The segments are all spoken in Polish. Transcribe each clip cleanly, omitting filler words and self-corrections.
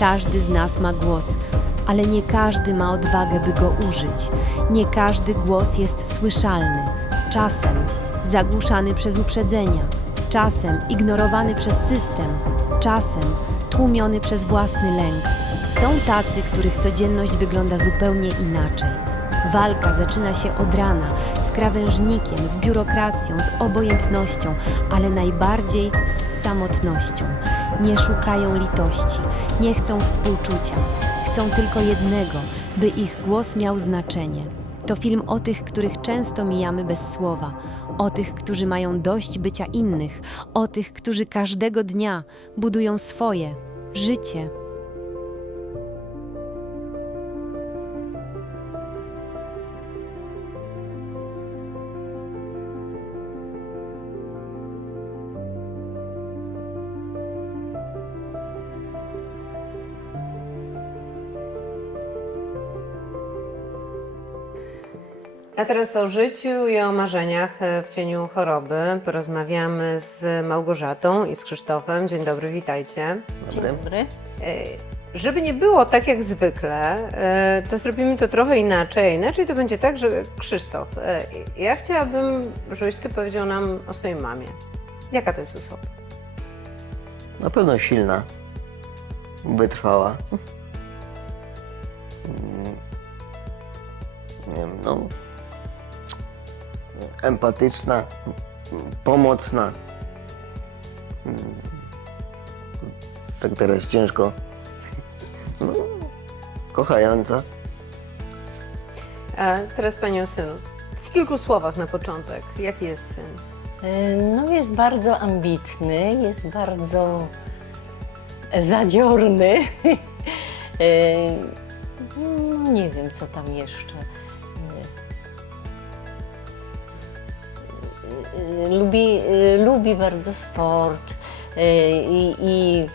Każdy z nas ma głos, ale nie każdy ma odwagę, by go użyć. Nie każdy głos jest słyszalny. Czasem zagłuszany przez uprzedzenia, czasem ignorowany przez system, czasem tłumiony przez własny lęk. Są tacy, których codzienność wygląda zupełnie inaczej. Walka zaczyna się od rana, z krawężnikiem, z biurokracją, z obojętnością, ale najbardziej z samotnością. Nie szukają litości, nie chcą współczucia. Chcą tylko jednego, by ich głos miał znaczenie. To film o tych, których często mijamy bez słowa, o tych, którzy mają dość bycia innych, o tych, którzy każdego dnia budują swoje życie. A teraz o życiu i o marzeniach w cieniu choroby porozmawiamy z Małgorzatą i z Krzysztofem. Dzień dobry, witajcie. Dzień dobry. Żeby nie było tak jak zwykle, to zrobimy to trochę inaczej. Inaczej to będzie tak, że Krzysztof, ja chciałabym, żebyś ty powiedział nam o swojej mamie. Jaka to jest osoba? Na pewno silna, wytrwała. Nie wiem, no, empatyczna, pomocna. Tak teraz ciężko. No, kochająca. A teraz pani o synu. W kilku słowach na początek. Jaki jest syn? No jest bardzo ambitny, jest bardzo zadziorny. No nie wiem, co tam jeszcze. Lubi bardzo sport i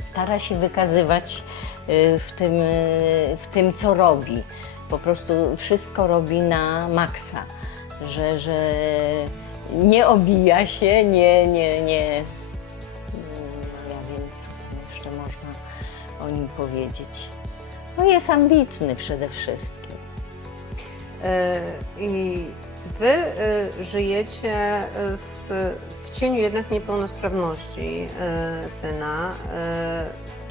stara się wykazywać w tym, co robi. Po prostu wszystko robi na maksa, że nie obija się, nie. No ja wiem, co tam jeszcze można o nim powiedzieć. No jest ambitny przede wszystkim. I wy żyjecie w cieniu jednak niepełnosprawności syna.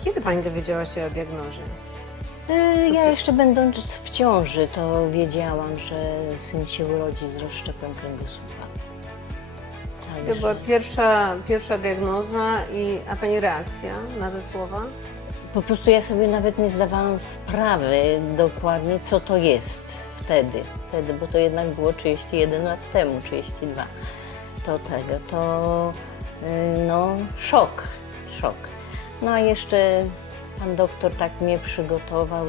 Kiedy pani dowiedziała się o diagnozie? Ja jeszcze będąc w ciąży, to wiedziałam, że syn się urodzi z rozszczepem kręgosłupa. To była pierwsza diagnoza, a pani reakcja na te słowa? Po prostu ja sobie nawet nie zdawałam sprawy dokładnie, co to jest wtedy, bo to jednak było 31 lat temu, 32. No szok. No a jeszcze pan doktor tak mnie przygotował,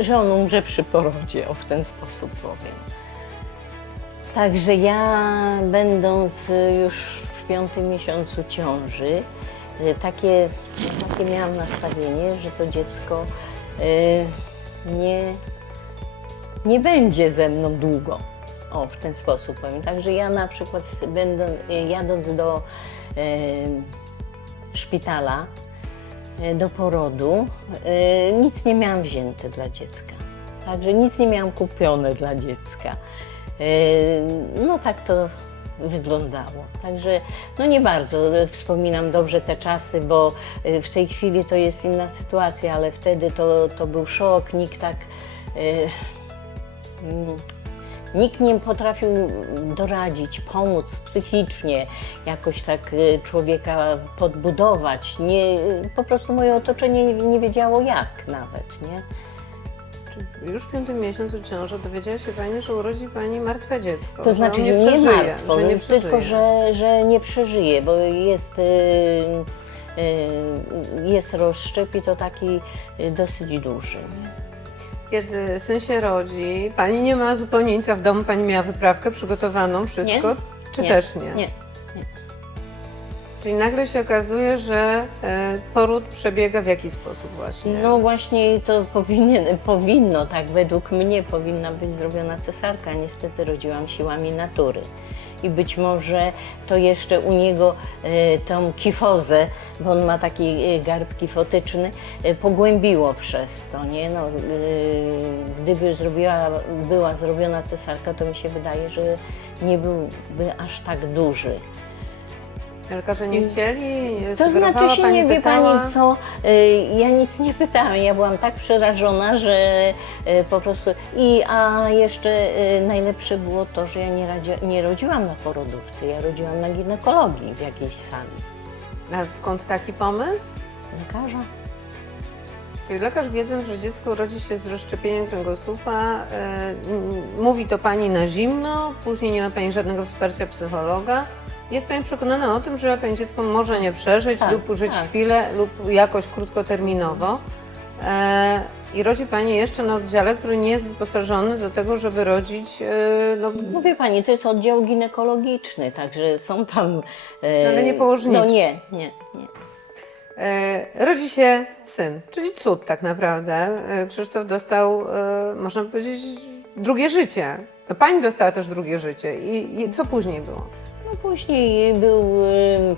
że on umrze przy porodzie, o w ten sposób powiem. Także ja, będąc już w 5. miesiącu ciąży, takie miałam nastawienie, że to dziecko nie będzie ze mną długo. O, w ten sposób powiem. Także ja na przykład jadąc do szpitala, do porodu, nic nie miałam wzięte dla dziecka. Także nic nie miałam kupione dla dziecka. No tak to wyglądało. Także no nie bardzo wspominam dobrze te czasy, bo w tej chwili to jest inna sytuacja, ale wtedy to był szok, nikt nie potrafił doradzić, pomóc psychicznie, jakoś tak człowieka podbudować. Po prostu moje otoczenie nie wiedziało jak nawet, nie? Już w 5. miesiącu ciąży dowiedziała się pani, że urodzi pani martwe dziecko. To znaczy, że nie martwo, że nie przeżyje. tylko że nie przeżyje, bo jest rozszczep i to taki dosyć duży. Nie? Kiedy syn się rodzi, pani nie ma zupełnie nic, a w domu pani miała wyprawkę przygotowaną, wszystko? Nie. Czy Nie. też nie? Nie. Czyli nagle się okazuje, że poród przebiega w jaki sposób właśnie? No właśnie to powinno, tak według mnie powinna być zrobiona cesarka. Niestety rodziłam siłami natury. I być może to jeszcze u niego tą kifozę, bo on ma taki garb kifotyczny, pogłębiło przez to, nie? No, gdyby była zrobiona cesarka, to mi się wydaje, że nie byłby aż tak duży. Lekarze nie chcieli? To Sugerowała znaczy się, pani, nie wie pytała? pani co, ja nic nie pytałam, ja byłam tak przerażona, że po prostu... A jeszcze najlepsze było to, że ja nie rodziłam na porodówce, ja rodziłam na ginekologii w jakiejś sali. A skąd taki pomysł? Lekarza. Czyli lekarz, wiedząc, że dziecko rodzi się z rozszczepieniem kręgosłupa, mówi to pani na zimno, później nie ma pani żadnego wsparcia psychologa. Jest pani przekonana o tym, że pani dziecko może nie przeżyć Tak, lub żyć tak. chwilę lub jakoś krótkoterminowo. I rodzi pani jeszcze na oddziale, który nie jest wyposażony do tego, żeby rodzić. No wie pani, to jest oddział ginekologiczny, także są tam... Ale nie położniczy. No nie. Rodzi się syn, czyli cud tak naprawdę. Krzysztof dostał, można powiedzieć, drugie życie. No, pani dostała też drugie życie. I co później było? No później był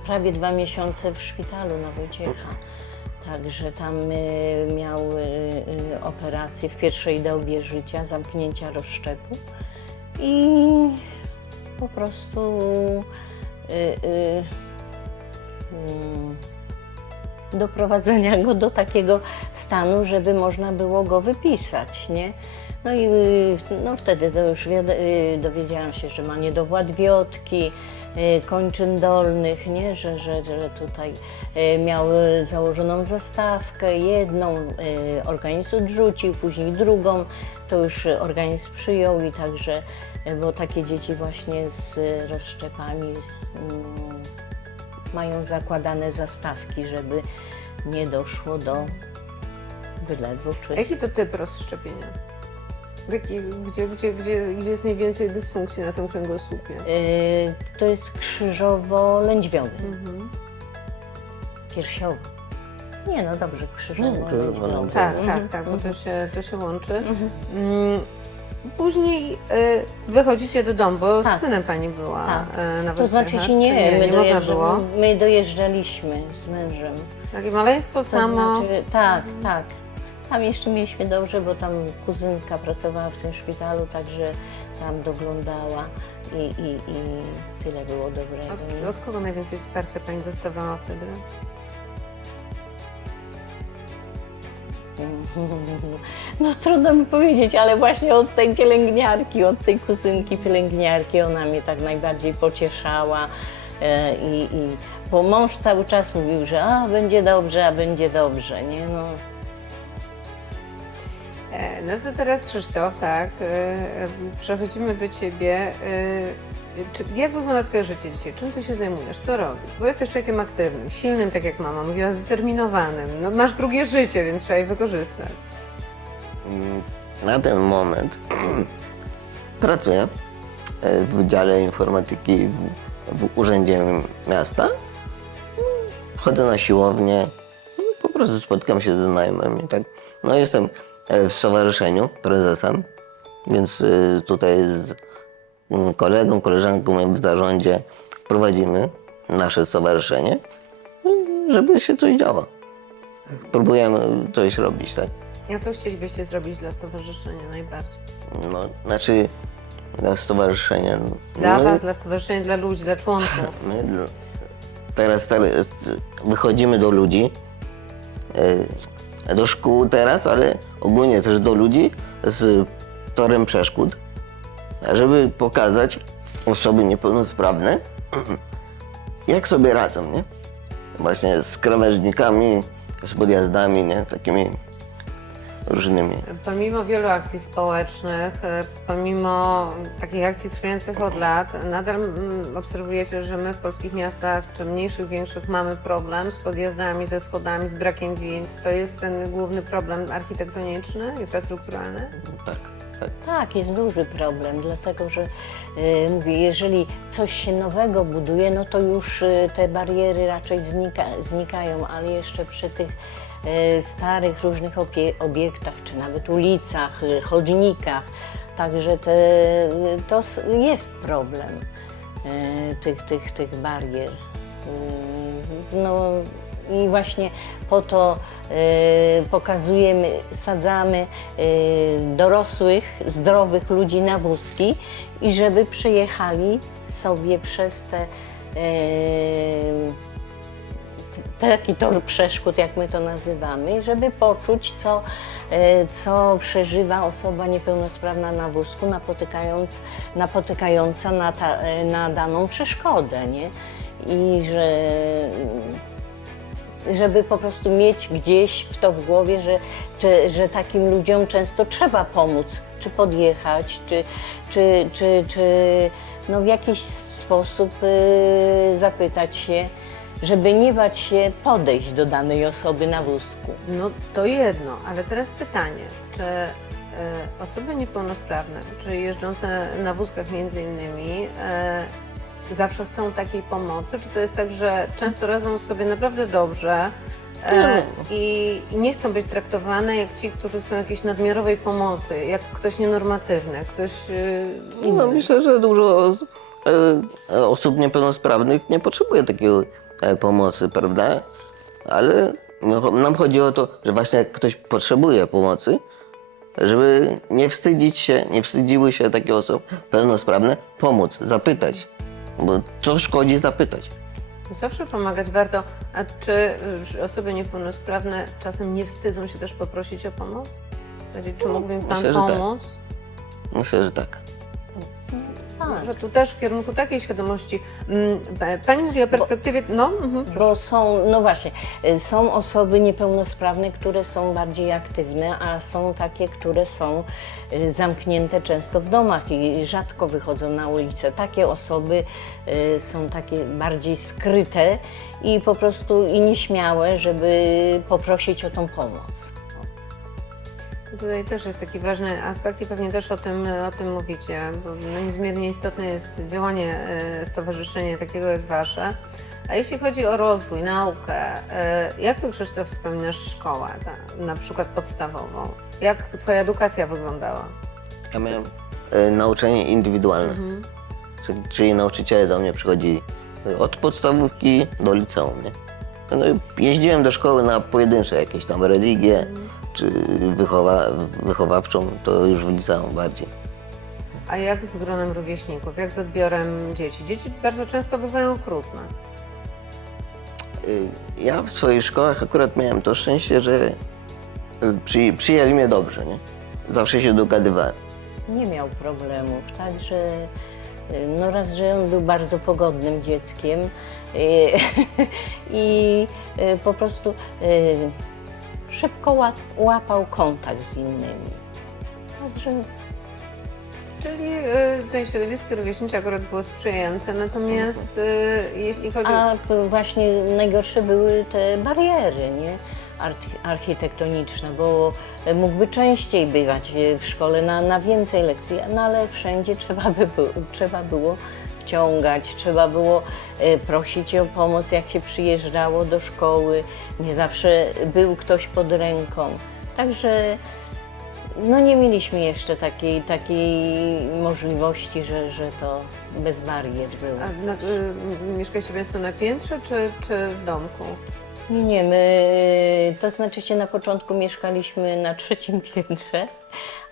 prawie 2 miesiące w szpitalu na Wojciecha. Także tam miał operację w pierwszej dobie życia, zamknięcia rozszczepu i po prostu doprowadzenia go do takiego stanu, żeby można było go wypisać, nie? No i wtedy to już dowiedziałam się, że ma niedowład wiotki, kończyn dolnych, nie? Że tutaj miał założoną zastawkę, jedną, organizm odrzucił, później drugą, to już organizm przyjął i także, bo takie dzieci właśnie z rozszczepami mają zakładane zastawki, żeby nie doszło do wylewu. Jaki to typ rozszczepienia? Gdzie jest najwięcej dysfunkcji na tym kręgosłupie? To jest krzyżowo-lędźwiowy, piersiowy. Nie, no dobrze, krzyżowo-lędźwiowy. Tak, bo to się łączy. Później wychodzicie do domu, bo z synem pani była na To Wojciecha, znaczy się czy nie można było. My dojeżdżaliśmy z mężem. Takie maleństwo To samo. znaczy, tak. Tam jeszcze mieliśmy dobrze, bo tam kuzynka pracowała w tym szpitalu, także tam doglądała i tyle było dobrego. Od kogo najwięcej wsparcia pani dostawała wtedy? No trudno mi powiedzieć, ale właśnie od tej pielęgniarki, od tej kuzynki pielęgniarki, ona mnie tak najbardziej pocieszała. Bo mąż cały czas mówił, że będzie dobrze, nie? No. No to teraz Krzysztof, tak, przechodzimy do ciebie. Jak wygląda twoje życie dzisiaj? Czym ty się zajmujesz? Co robisz? Bo jesteś człowiekiem aktywnym, silnym, tak jak mama mówiła, zdeterminowanym. No, masz drugie życie, więc trzeba je wykorzystać. Na ten moment pracuję w Wydziale Informatyki w Urzędzie Miasta. Chodzę na siłownię, po prostu spotykam się ze znajomymi. Tak? No, jestem w stowarzyszeniu prezesem, więc tutaj z kolegą, koleżanką w zarządzie prowadzimy nasze stowarzyszenie, żeby się coś działo. Próbujemy coś robić, tak? A co chcielibyście zrobić dla stowarzyszenia najbardziej? No, znaczy dla stowarzyszenia. Dla was, dla stowarzyszenia, dla ludzi, dla członków. My teraz wychodzimy do ludzi, do szkół teraz, ale ogólnie też do ludzi z torem przeszkód, żeby pokazać osoby niepełnosprawne, jak sobie radzą, nie? Właśnie z krawężnikami, z podjazdami, nie? Takimi różnymi. Pomimo wielu akcji społecznych, pomimo takich akcji trwających od lat, nadal obserwujecie, że my w polskich miastach, czy mniejszych, większych, mamy problem z podjazdami, ze schodami, z brakiem wind. To jest ten główny problem architektoniczny, infrastrukturalny? Tak. Tak, jest duży problem, dlatego że mówię, jeżeli coś się nowego buduje, no to już te bariery raczej znikają, ale jeszcze przy tych starych różnych obiektach, czy nawet ulicach, chodnikach, także to jest problem. tych barier. No i właśnie po to pokazujemy, sadzamy dorosłych, zdrowych ludzi na wózki i żeby przejechali sobie przez taki tor przeszkód, jak my to nazywamy, żeby poczuć, co przeżywa osoba niepełnosprawna na wózku, napotykająca na daną przeszkodę, nie? I żeby po prostu mieć gdzieś w głowie, że takim ludziom często trzeba pomóc, czy podjechać, czy no w jakiś sposób zapytać się, żeby nie bać się podejść do danej osoby na wózku. No to jedno, ale teraz pytanie, czy osoby niepełnosprawne, czy jeżdżące na wózkach między innymi, zawsze chcą takiej pomocy? Czy to jest tak, że często radzą sobie naprawdę dobrze i nie chcą być traktowane jak ci, którzy chcą jakiejś nadmiarowej pomocy, jak ktoś nienormatywny, ktoś inny? No myślę, że dużo osób niepełnosprawnych nie potrzebuje takiej pomocy, prawda? Ale nam chodzi o to, że właśnie jak ktoś potrzebuje pomocy, żeby nie wstydzić się, nie wstydziły się takie osoby pełnosprawne, pomóc, zapytać. Bo co szkodzi zapytać? Zawsze pomagać warto. A czy osoby niepełnosprawne czasem nie wstydzą się też poprosić o pomoc? Powiedzieć, czy mógłby mi Pan myślę, że tak. pomóc? Myślę, że tak. Może tu też w kierunku takiej świadomości. Pani mówi o perspektywie. Bo no właśnie, są osoby niepełnosprawne, które są bardziej aktywne, a są takie, które są zamknięte często w domach i rzadko wychodzą na ulicę. Takie osoby są takie bardziej skryte i po prostu nieśmiałe, żeby poprosić o tą pomoc. Tutaj też jest taki ważny aspekt i pewnie też o tym mówicie, bo no niezmiernie istotne jest działanie stowarzyszenia takiego jak Wasze. A jeśli chodzi o rozwój, naukę, jak Ty, Krzysztof, wspominasz szkołę, na przykład podstawową? Jak Twoja edukacja wyglądała? Ja miałem nauczanie indywidualne, czyli nauczyciele do mnie przychodzili od podstawówki do liceum, nie? No, jeździłem do szkoły na pojedyncze jakieś tam religie, czy wychowawczą, to już w liceum bardziej. A jak z gronem rówieśników, jak z odbiorem dzieci? Dzieci bardzo często bywają okrutne. Ja w swoich szkołach akurat miałem to szczęście, że przyjęli mnie dobrze, nie? Zawsze się dogadywałem. Nie miał problemów, także no raz, że on był bardzo pogodnym dzieckiem i po prostu szybko łapał kontakt z innymi. Także Czyli to środowisko rówieśnicze akurat było sprzyjające, natomiast jeśli chodzi a właśnie najgorsze były te bariery, nie? Architektoniczne, bo mógłby częściej bywać w szkole na więcej lekcji, no ale wszędzie trzeba było wciągać, trzeba było prosić o pomoc, jak się przyjeżdżało do szkoły. Nie zawsze był ktoś pod ręką. Także no nie mieliśmy jeszcze takiej możliwości, że to bez barier było. Mieszkaliście Państwo na piętrze czy w domku? Nie, my, to znaczy się na początku mieszkaliśmy na 3. piętrze,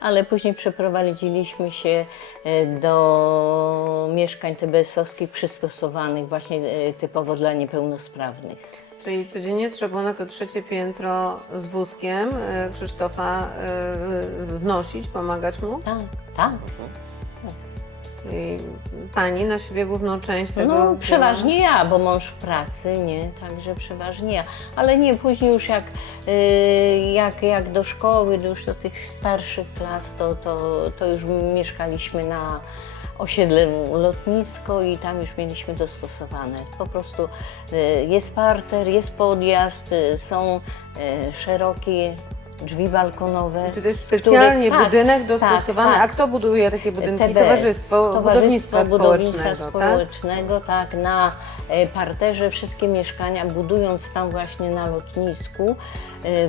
ale później przeprowadziliśmy się do mieszkań TBS-owskich przystosowanych właśnie typowo dla niepełnosprawnych. Czyli codziennie trzeba było na to 3. piętro z wózkiem Krzysztofa wnosić, pomagać mu? Tak, tak. I Pani na siebie główną część tego No, wzięła? przeważnie ja, bo mąż w pracy, nie, także przeważnie ja. Ale nie, później już jak do szkoły, już do tych starszych klas, to już mieszkaliśmy na osiedlu Lotnisko i tam już mieliśmy dostosowane. Po prostu jest parter, jest podjazd, są szerokie drzwi balkonowe. Czy to jest specjalnie tak, budynek dostosowany? tak. A kto buduje takie budynki? TBS, Towarzystwo Budownictwa Społecznego, tak? Na parterze wszystkie mieszkania, budując tam właśnie na lotnisku,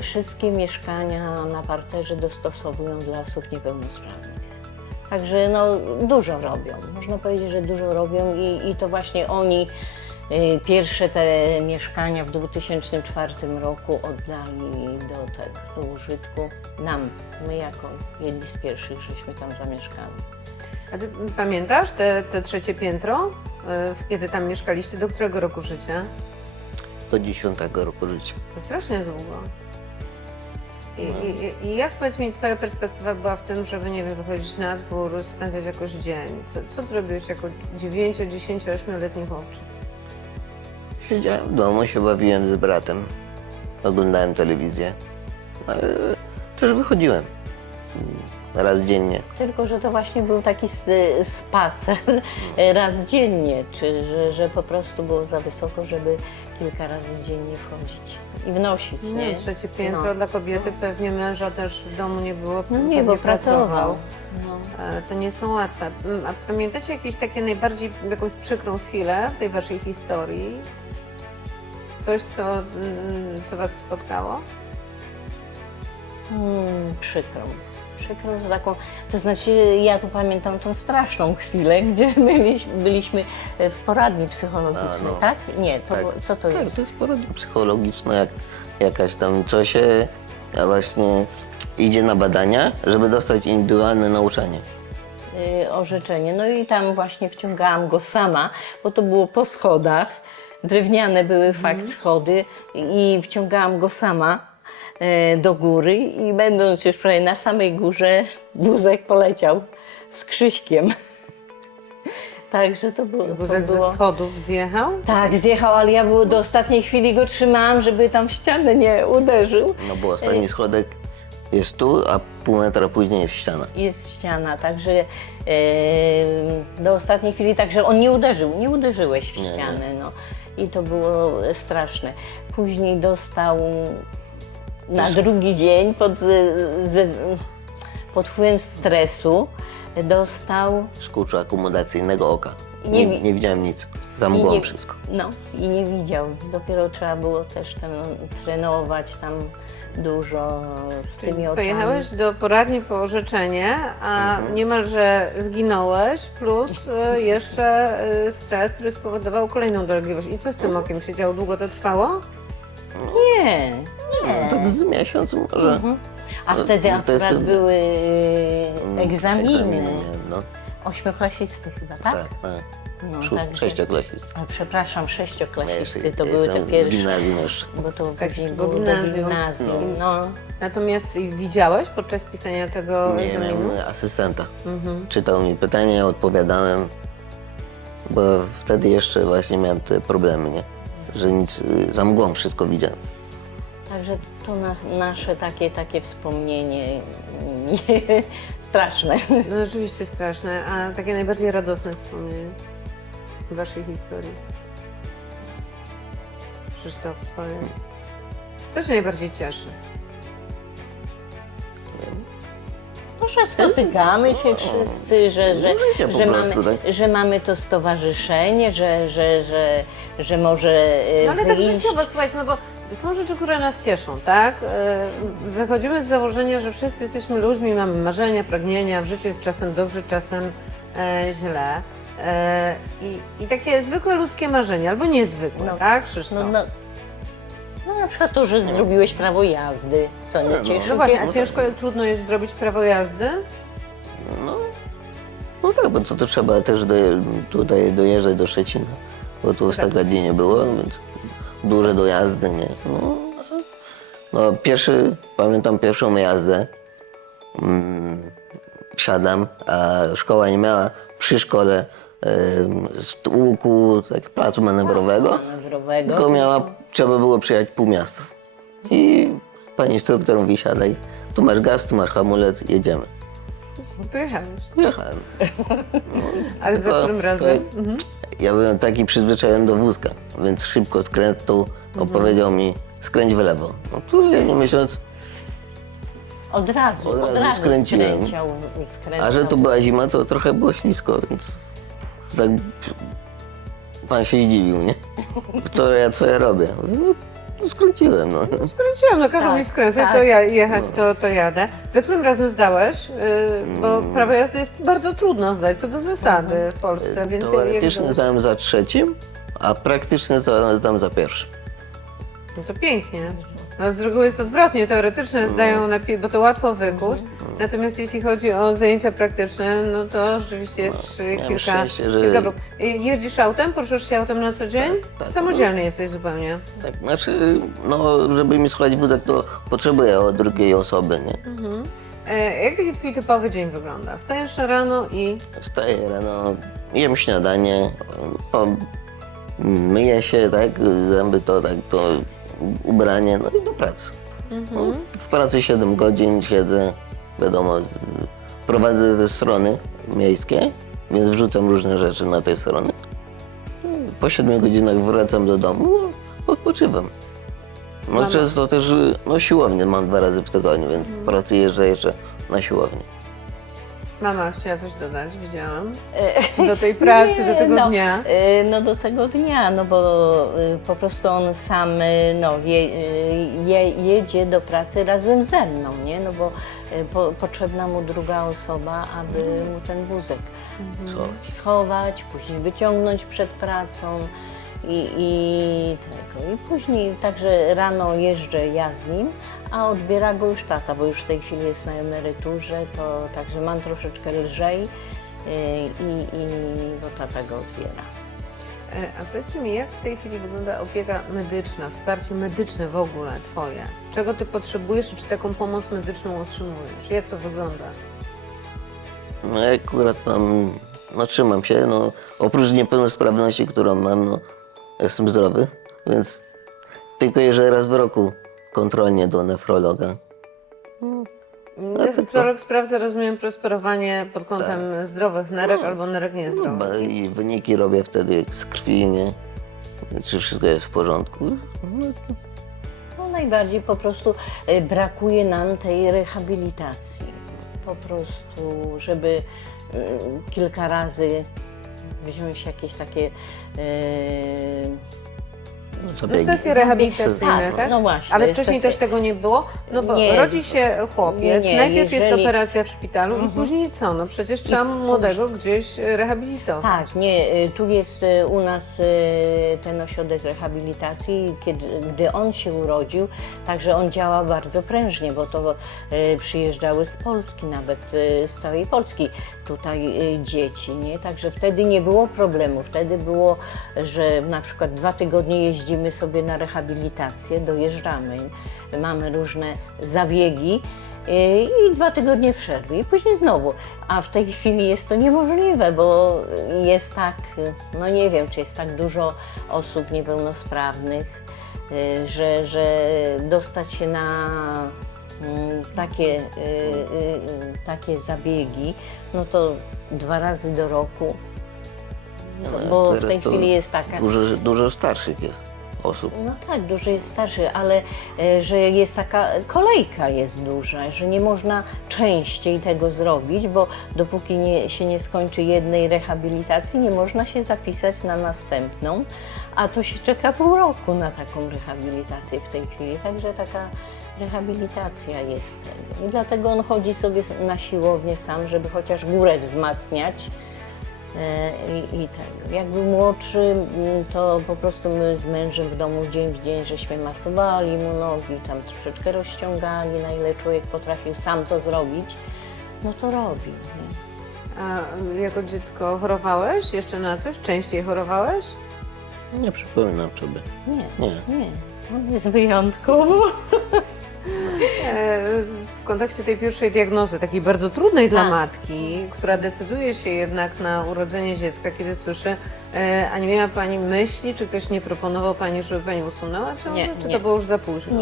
wszystkie mieszkania na parterze dostosowują dla osób niepełnosprawnych. Także no, dużo robią. Można powiedzieć, że dużo robią i to właśnie oni pierwsze te mieszkania w 2004 roku oddali do użytku nam. My jako jedni z pierwszych żeśmy tam zamieszkali. A ty pamiętasz te trzecie piętro, kiedy tam mieszkaliście? Do którego roku życia? Do 10 roku życia. To strasznie długo. I jak, powiedz mi, twoja perspektywa była w tym, żeby, nie wiem, wychodzić na dwór, spędzać jakoś dzień? Co ty robiłeś jako 9, 10, 8-letni chłopczyk? Siedziałem w domu, się bawiłem z bratem, oglądałem telewizję, ale też wychodziłem raz dziennie. Tylko, że to właśnie był taki spacer raz dziennie, że po prostu było za wysoko, żeby kilka razy dziennie wchodzić i wnosić, nie? Trzecie piętro No. dla kobiety, pewnie męża też w domu nie było, No nie, pewnie bo pracował. No. To nie są łatwe. A pamiętacie jakieś takie najbardziej, jakąś przykrą chwilę w tej waszej historii? Coś, co was spotkało? Przykrą. Przykrą to taką, to znaczy ja tu pamiętam tą straszną chwilę, gdzie my byliśmy w poradni psychologicznej, A, no. tak? Nie, to, Tak. co to Tak, jest? to jest poradnia psychologiczna, jakaś tam coś właśnie idzie na badania, żeby dostać indywidualne nauczanie. Orzeczenie. No i tam właśnie wciągałam go sama, bo to było po schodach. Drewniane były fakt schody i wciągałam go sama do góry i będąc już prawie na samej górze, wózek poleciał z Krzyśkiem. Także to było... Wózek to było... ze schodów zjechał? Tak, zjechał, ale ja do ostatniej chwili go trzymałam, żeby tam w ścianę nie uderzył. No bo ostatni schodek jest tu, a pół metra później jest ściana. Jest ściana, także do ostatniej chwili, także on nie uderzył, nie uderzyłeś w Nie, nie. ścianę, no. I to było straszne. Później dostał na drugi dzień pod wpływem stresu dostał, Szkurczu akumulacyjnego oka. Nie Nie, wi- widziałem nic. Zamgłą nie- wszystko. no i nie widział. Dopiero trzeba było też tam trenować tam dużo z tymi oczami. Pojechałeś do poradni po orzeczenie, a niemalże zginąłeś, plus jeszcze stres, który spowodował kolejną dolegliwość. I co z tym okiem się działo? Długo to trwało? Nie, No, tak z miesiąc może. a wtedy to jest- akurat były egzaminy. No, Ośmioklasisty chyba, tak? tak, tak. No, Szó- także- Sześcioklasisty. A, przepraszam, sześcioklasisty Ja to były te jestem z pierwsze, gimnazjum jeszcze. bo to Tak, później bo było gimnazjum. do gimnazjum. No. Natomiast widziałeś podczas pisania tego Nie, egzaminu? miałem asystenta. Czytał mi pytania, ja odpowiadałem, bo wtedy jeszcze właśnie miałem te problemy, nie? Że nic, za mgłą wszystko widziałem. Także to nasze takie wspomnienie straszne. No rzeczywiście straszne, a takie najbardziej radosne wspomnienie w waszej historii. Krzysztof, twoje. Co cię najbardziej cieszy? To, że spotykamy się wszyscy, życie po prostu, że mamy to stowarzyszenie, że może No ale tak wyjść. życiowo, słuchajcie, no bo są rzeczy, które nas cieszą, tak? Wychodzimy z założenia, że wszyscy jesteśmy ludźmi, mamy marzenia, pragnienia, w życiu jest czasem dobrze, czasem źle. I takie zwykłe ludzkie marzenia, albo niezwykłe, No, tak, Krzysztof? No na przykład to, że zrobiłeś prawo jazdy, co nie cieszy No właśnie, cię? a ciężko, trudno jest zrobić prawo jazdy? No tak, bo to trzeba też tutaj dojeżdżać do Szczecina, bo tu w Stagrodzie nie było, więc duże dojazdy, nie? No pamiętam pierwszą jazdę, wsiadam, a szkoła nie miała przy szkole łuku, tak, placu manewrowego, Manewrowego. tylko trzeba było przejechać pół miasta. I pani instruktor mówi, siadaj, tu masz gaz, tu masz hamulec, jedziemy. Pojechałeś. Pojechałem. A za To- którym razem? Ja byłem taki przyzwyczajony do wózka, więc szybko skrętu opowiedział mi, skręć w lewo. No tu ja nie myśląc, Od razu skręciłem. skręcał. a że tu była zima, to trochę było ślisko, więc pan się zdziwił, nie? Co ja robię? No, Skręciłem, no. Skręciłam, no każą Tak, mi skręcać, tak. to jechać, to jadę. Za którym razem zdałeś? Bo prawo jazdy jest bardzo trudno zdać, co do zasady w Polsce, więc Teoretycznie zdałem za trzecim, a praktycznie zdałem za pierwszym. No to pięknie. No, z reguły jest odwrotnie, teoretyczne zdają, bo to łatwo wykuć, natomiast jeśli chodzi o zajęcia praktyczne, no to rzeczywiście jest miałem szczęście, że- kilka prób. Jeździsz autem? Poruszasz się autem na co dzień? tak. Samodzielny jesteś zupełnie. Tak, znaczy, no, żeby mi słuchać wózek, to potrzebuję od drugiej osoby, nie? Jak taki twój typowy dzień wygląda? Wstajesz rano i Wstaję rano, jem śniadanie, myję się, tak, zęby to ubranie, no i do pracy. No, w pracy 7 godzin siedzę, wiadomo, prowadzę te strony miejskie, więc wrzucam różne rzeczy na tej strony. Po 7 godzinach wracam do domu, odpoczywam. No Mama. często też, no siłownię mam 2 razy w tygodniu, więc w pracy jeżdżę jeszcze na siłownię. mama chciała coś dodać, widziałam. Do tej pracy, do tego dnia. No do tego dnia, no bo po prostu on sam no, jedzie do pracy razem ze mną, nie? No bo potrzebna mu druga osoba, aby mu ten wózek schować, później wyciągnąć przed pracą i tego. I później także rano jeżdżę ja z nim, a odbiera go już tata, bo już w tej chwili jest na emeryturze, to także mam troszeczkę lżej bo tata go odbiera. A powiedzcie mi, jak w tej chwili wygląda opieka medyczna, wsparcie medyczne w ogóle twoje? Czego ty potrzebujesz i czy taką pomoc medyczną otrzymujesz? Jak to wygląda? No ja akurat mam, no trzymam się, no oprócz niepełnosprawności, którą mam, no jestem zdrowy, więc tylko jeżdżę raz w roku kontrolnie do nefrologa. Nefrolog sprawdza, rozumiem, prosperowanie pod kątem zdrowych nerek albo nerek niezdrowych. No, i wyniki robię wtedy z krwi, nie? Czy wszystko jest w porządku. No najbardziej po prostu brakuje nam tej rehabilitacji. Po prostu, żeby kilka razy wziąć jakieś takie No sesje rehabilitacyjne, Tak, tak? no właśnie, Ale wcześniej sesje. też tego nie było? No bo Nie. rodzi się chłopiec, Nie, najpierw jest jeżeli- operacja w sztalu i później co? No przecież trzeba młodego gdzieś rehabilitować. Tak, nie, tu jest u nas ten ośrodek rehabilitacji, gdy on się urodził, także on działa bardzo prężnie, bo to przyjeżdżały z Polski, nawet z całej Polski tutaj dzieci, nie? Także wtedy nie było problemu, wtedy było, że na przykład 2 tygodnie jeździmy sobie na rehabilitację, dojeżdżamy, mamy różne zabiegi, i 2 tygodnie przerwy i później znowu. A w tej chwili jest to niemożliwe, bo jest tak, no nie wiem, czy jest tak dużo osób niepełnosprawnych, że dostać się na takie zabiegi, no to 2 razy do roku, bo w Teraz tej to chwili jest taka... Dużo starszych jest osób. No tak, dużo jest starszy, ale że jest taka kolejka jest duża, że nie można częściej tego zrobić, bo dopóki się nie skończy jednej rehabilitacji, nie można się zapisać na następną, a to się czeka pół roku na taką rehabilitację w tej chwili, także taka rehabilitacja jest tego. I dlatego on chodzi sobie na siłownię sam, żeby chociaż górę wzmacniać. I tego. Jak był młodszy, to po prostu my z mężem w domu dzień w dzień żeśmy masowali mu nogi, tam troszeczkę rozciągali, na ile człowiek potrafił sam to zrobić, no to robił. Nie? A jako dziecko chorowałeś jeszcze na coś? Częściej chorowałeś? Nie przypominam sobie. Nie, Nie. nie. On jest wyjątkowo. W kontekście tej pierwszej diagnozy, takiej bardzo trudnej dla Tak. matki, która decyduje się jednak na urodzenie dziecka, kiedy słyszy, a nie miała Pani myśli, czy ktoś nie proponował Pani, żeby Pani usunęła ciążę, Nie, czy nie. to było już za późno?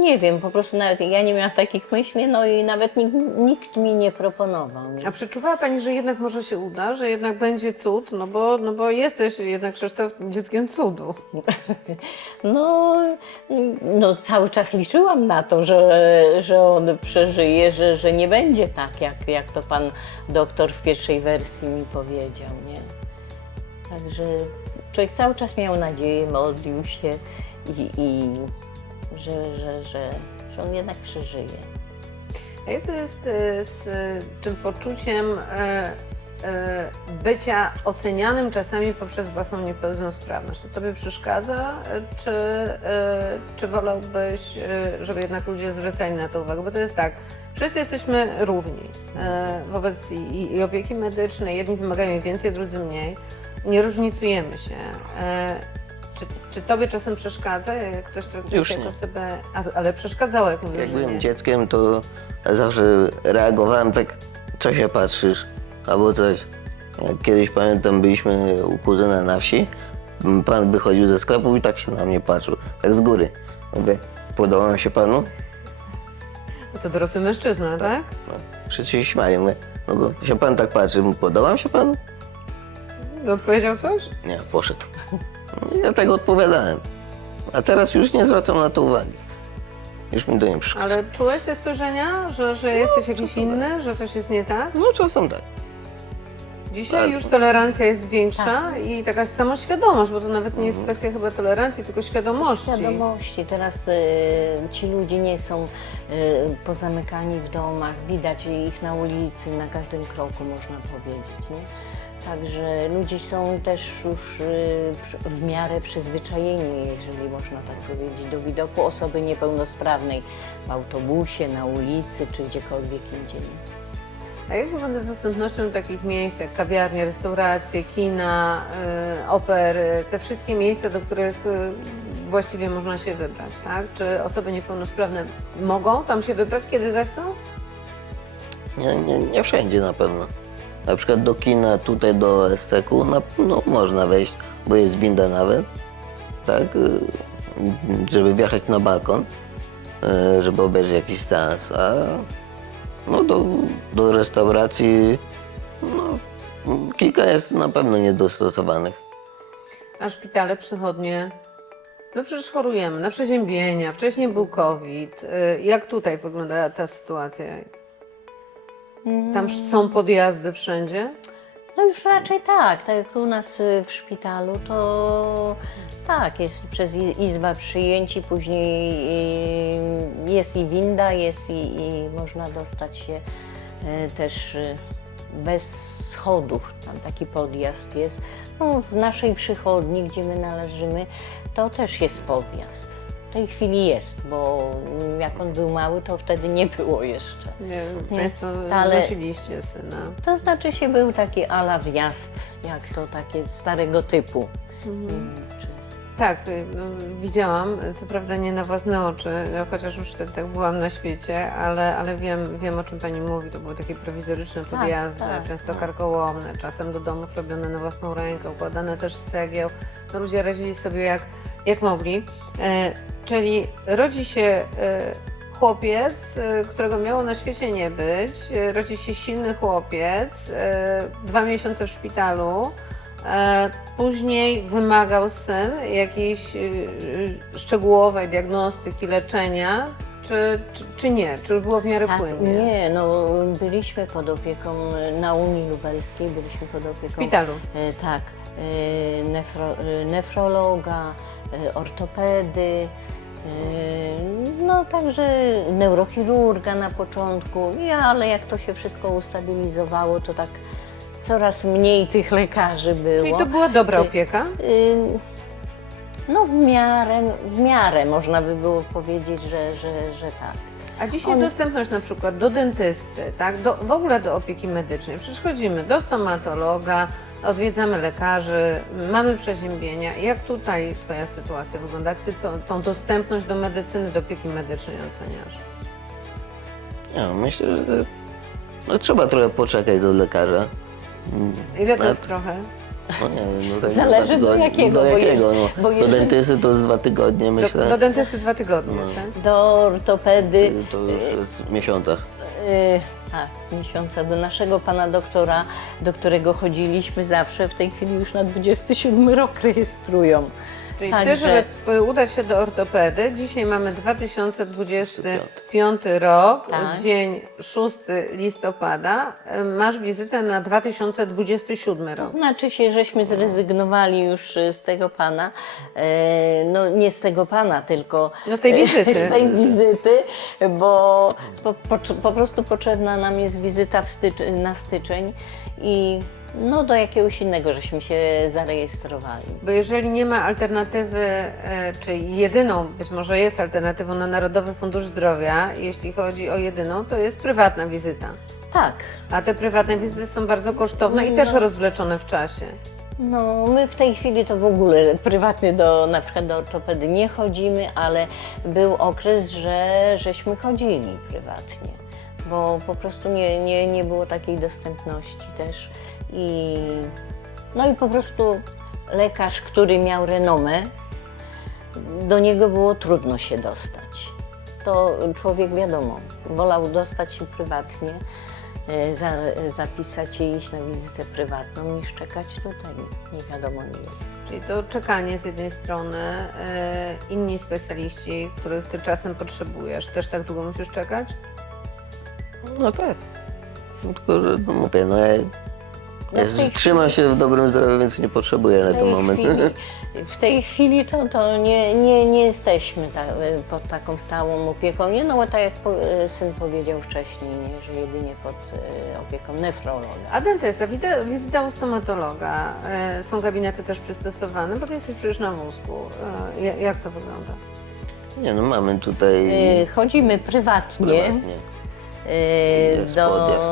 Nie wiem, po prostu nawet ja nie miałam takich myśli, no i nawet nikt mi nie proponował. A przeczuwała Pani, że jednak może się uda, że jednak będzie cud, no bo jesteś jednak, Krzysztof, dzieckiem cudu. No cały czas liczyłam na to, że on przeżyje, że nie będzie tak, jak to pan doktor w pierwszej wersji mi powiedział, nie? Także człowiek cały czas miał nadzieję, modlił się i że on jednak przeżyje. A jak to jest z tym poczuciem bycia ocenianym czasami poprzez własną niepełnosprawność? To tobie przeszkadza, czy wolałbyś, żeby jednak ludzie zwracali na to uwagę? Bo to jest tak, wszyscy jesteśmy równi wobec i opieki medycznej. Jedni wymagają więcej, drudzy mniej. Nie różnicujemy się. Czy tobie czasem przeszkadza, jak ktoś traktuje Już cię jako nie. osobę, ale przeszkadzało, jak mówisz, Jak że byłem nie? dzieckiem, to zawsze reagowałem tak, co się patrzysz, albo coś. Jak kiedyś pamiętam, byliśmy u kuzyna na wsi, pan wychodził ze sklepu i tak się na mnie patrzył, tak z góry. Mówię, podoba się panu? No to dorosły mężczyzna, tak? No, wszyscy się śmiali, mówię, no bo się pan tak patrzy, podoba się panu? Odpowiedział coś? Nie, poszedł. No, ja tak odpowiadałem. A teraz już nie zwracam na to uwagi. Już mi to nie przeszkadza. Ale czułeś te spojrzenia, że jesteś jakiś czasem inny, że coś jest nie tak? No czasem tak. Dzisiaj Tak. już tolerancja jest większa i taka samoświadomość, bo to nawet nie jest kwestia chyba tolerancji, tylko świadomości. Świadomości. Teraz ci ludzie nie są pozamykani w domach, widać ich na ulicy, na każdym kroku, można powiedzieć. Nie? Także ludzie są też już w miarę przyzwyczajeni, jeżeli można tak powiedzieć, do widoku osoby niepełnosprawnej w autobusie, na ulicy czy gdziekolwiek indziej. A jak wygląda z dostępnością takich miejsc jak kawiarnie, restauracje, kina, opery, te wszystkie miejsca, do których właściwie można się wybrać, tak? Czy osoby niepełnosprawne mogą tam się wybrać, kiedy zechcą? Nie wszędzie na pewno. Na przykład do kina, tutaj do SC-ku, no można wejść, bo jest winda nawet, tak, żeby wjechać na balkon, żeby obejrzeć jakiś seans, a no do restauracji, no, kilka jest na pewno niedostosowanych. A szpitale, przychodnie? No przecież chorujemy na przeziębienia, wcześniej był COVID. Jak tutaj wygląda ta sytuacja? Tam są podjazdy wszędzie? No już raczej tak, tak jak u nas w szpitalu, to tak, jest przez izba przyjęci, później jest i winda, jest i można dostać się też bez schodów, tam taki podjazd jest. No, w naszej przychodni, gdzie my należymy, to też jest podjazd. W tej chwili jest, bo jak on był mały, to wtedy nie było jeszcze. Nie, Państwo ale- nosiliście syna. To znaczy się był taki ala wjazd, jak to takie starego typu. Nie wiem, czy... Tak, no, widziałam, co prawda nie na własne oczy, no, chociaż już wtedy tak byłam na świecie, ale wiem o czym Pani mówi. To były takie prowizoryczne podjazdy, często karkołomne, czasem do domów robione na własną rękę, układane też z cegieł. No, ludzie radzili sobie jak mogli. Czyli rodzi się chłopiec, którego miało na świecie nie być, rodzi się silny chłopiec, 2 miesiące w szpitalu. Później wymagał syn jakiejś szczegółowej diagnostyki, leczenia, czy nie? Czy już było w miarę Tak, płynnie? nie, no byliśmy pod opieką na Unii Lubelskiej, byliśmy pod opieką... W szpitalu? Tak, nefrologa, ortopedy, no także neurochirurga na początku, ale jak to się wszystko ustabilizowało, to tak coraz mniej tych lekarzy było. Czyli to była dobra opieka? No w miarę można by było powiedzieć, że tak. A dzisiaj dostępność na przykład do dentysty, tak? W ogóle do opieki medycznej. Przecież chodzimy do stomatologa, odwiedzamy lekarzy, mamy przeziębienia. Jak tutaj Twoja sytuacja wygląda? Jak Ty tą dostępność do medycyny, do opieki medycznej oceniasz? Ja myślę, że no, trzeba trochę poczekać do lekarza. Ile to jest trochę? No nie wiem, no tak Zależy do jakiego, Do bo jakiego, je- no. bo Do jeżeli- dentysty to jest 2 tygodnie, myślę. Do dentysty 2 tygodnie, tak? Do ortopedy, To już jest w miesiącach. miesiąca, do naszego pana doktora, do którego chodziliśmy zawsze, w tej chwili już na 27 rok rejestrują. Czyli Także- ty, żeby udać się do ortopedy, dzisiaj mamy 2025 rok, Tak. dzień 6 listopada, masz wizytę na 2027 To rok. znaczy się, żeśmy zrezygnowali już z tego pana, no nie z tego pana, tylko No z tej wizyty. z tej wizyty, bo po prostu potrzebna nam jest wizyta na styczeń i no do jakiegoś innego żeśmy się zarejestrowali. Bo jeżeli nie ma alternatywy, czyli jedyną, być może jest alternatywą na Narodowy Fundusz Zdrowia, jeśli chodzi o jedyną, to jest prywatna wizyta. Tak. A te prywatne wizyty są bardzo kosztowne i też rozwleczone w czasie. No, my w tej chwili to w ogóle prywatnie na przykład do ortopedy nie chodzimy, ale był okres, żeśmy chodzili prywatnie, bo po prostu nie było takiej dostępności też. No i po prostu lekarz, który miał renomę, do niego było trudno się dostać. To człowiek, wiadomo, wolał dostać się prywatnie, zapisać się i iść na wizytę prywatną, niż czekać tutaj, nie wiadomo ile. Czyli to czekanie z jednej strony, inni specjaliści, których ty czasem potrzebujesz, też tak długo musisz czekać? No tak. No, tylko, że no mówię, no ja w tej trzymam się w dobrym zdrowiu, więc nie potrzebuję na ten moment. W tej chwili to nie jesteśmy pod taką stałą opieką. Nie, no bo tak jak syn powiedział wcześniej, nie, że jedynie pod opieką nefrologa. A dentesta, wizyta u stomatologa, są gabinety też przystosowane, bo ty jesteś przecież na wózku. Jak to wygląda? Nie no, mamy tutaj Chodzimy prywatnie. Jest podjazd.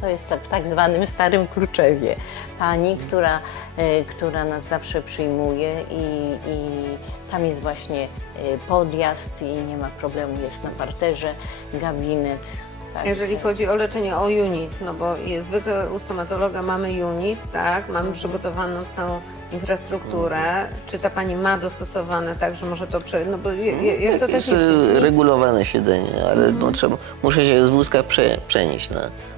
To jest w tak zwanym Starym Kluczewie. Pani, która nas zawsze przyjmuje i tam jest właśnie podjazd i nie ma problemu, jest na parterze gabinet. Tak. Jeżeli chodzi o leczenie, o unit, no bo zwykle u stomatologa mamy unit, tak, mamy przygotowaną całą infrastrukturę. Czy ta pani ma dostosowane tak, że może to no bo jak to jest technicznie? regulowane siedzenie, ale no, muszę się z wózka przenieść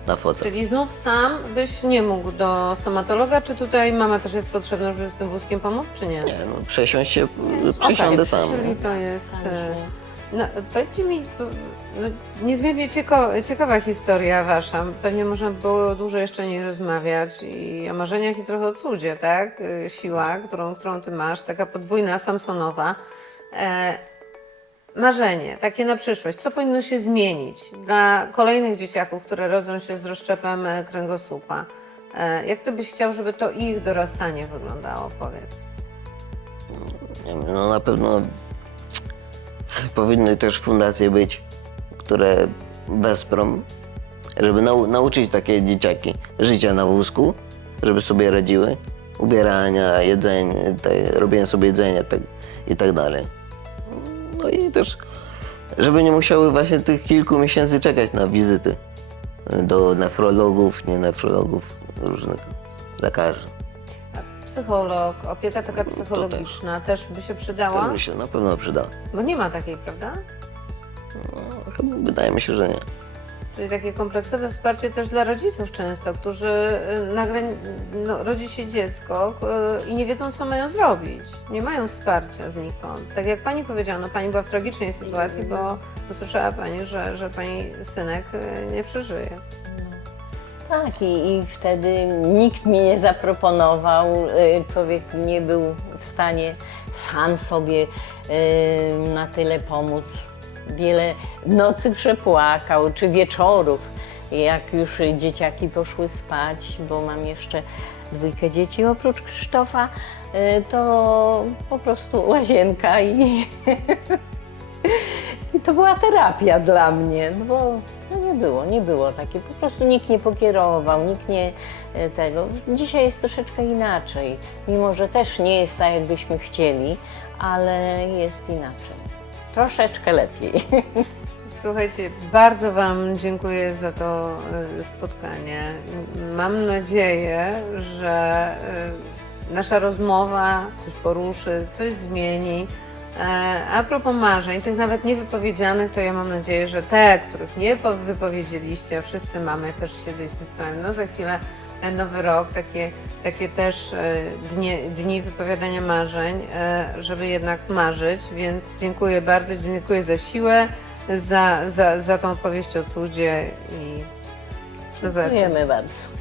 na fotel. Czyli znów sam byś nie mógł do stomatologa, czy tutaj mama też jest potrzebna, żeby z tym wózkiem pomóc, czy nie? Nie, no, przesiądę Okej, sam. czyli to jest... Także- No, powiedzcie mi, no, niezmiernie ciekawa historia wasza. Pewnie można było dłużej jeszcze nie rozmawiać i o marzeniach i trochę o cudzie, tak? Siła, którą ty masz, taka podwójna, Samsonowa. Marzenie, takie na przyszłość. Co powinno się zmienić dla kolejnych dzieciaków, które rodzą się z rozszczepem kręgosłupa? Jak ty byś chciał, żeby to ich dorastanie wyglądało, powiedz? Nie wiem, no na pewno powinny też fundacje być, które wesprą, żeby nauczyć takie dzieciaki życia na wózku, żeby sobie radziły, ubierania, jedzenie, robienia sobie jedzenia i tak dalej. No i też, żeby nie musiały właśnie tych kilku miesięcy czekać na wizyty do nefrologów, nie nefrologów, różnych lekarzy. A psycholog, opieka taka psychologiczna też by się przydała? To by się na pewno przydało. Bo nie ma takiej, prawda? No, chyba wydaje mi się, że nie. Czyli takie kompleksowe wsparcie też dla rodziców często, którzy nagle rodzi się dziecko i nie wiedzą, co mają zrobić. Nie mają wsparcia znikąd. Tak jak pani powiedziała, no pani była w tragicznej sytuacji, bo usłyszała pani, że pani synek nie przeżyje. Tak, i wtedy nikt mi nie zaproponował, człowiek nie był w stanie sam sobie na tyle pomóc. Wiele nocy przepłakał, czy wieczorów, jak już dzieciaki poszły spać, bo mam jeszcze 2 dzieci oprócz Krzysztofa, to po prostu łazienka i to była terapia dla mnie, no bo nie było takiej, po prostu nikt nie pokierował, nikt nie tego. Dzisiaj jest troszeczkę inaczej, mimo że też nie jest tak, jakbyśmy chcieli, ale jest inaczej. Troszeczkę lepiej. Słuchajcie, bardzo wam dziękuję za to spotkanie. Mam nadzieję, że nasza rozmowa coś poruszy, coś zmieni. A propos marzeń, tych nawet niewypowiedzianych, to ja mam nadzieję, że te, których nie wypowiedzieliście, a wszyscy mamy też siedzieć z zespołem, no za chwilę nowy rok, takie też dni wypowiadania marzeń, żeby jednak marzyć, więc dziękuję bardzo, dziękuję za siłę, za tą opowieść o cudzie i do zobaczenia. Dziękujemy bardzo.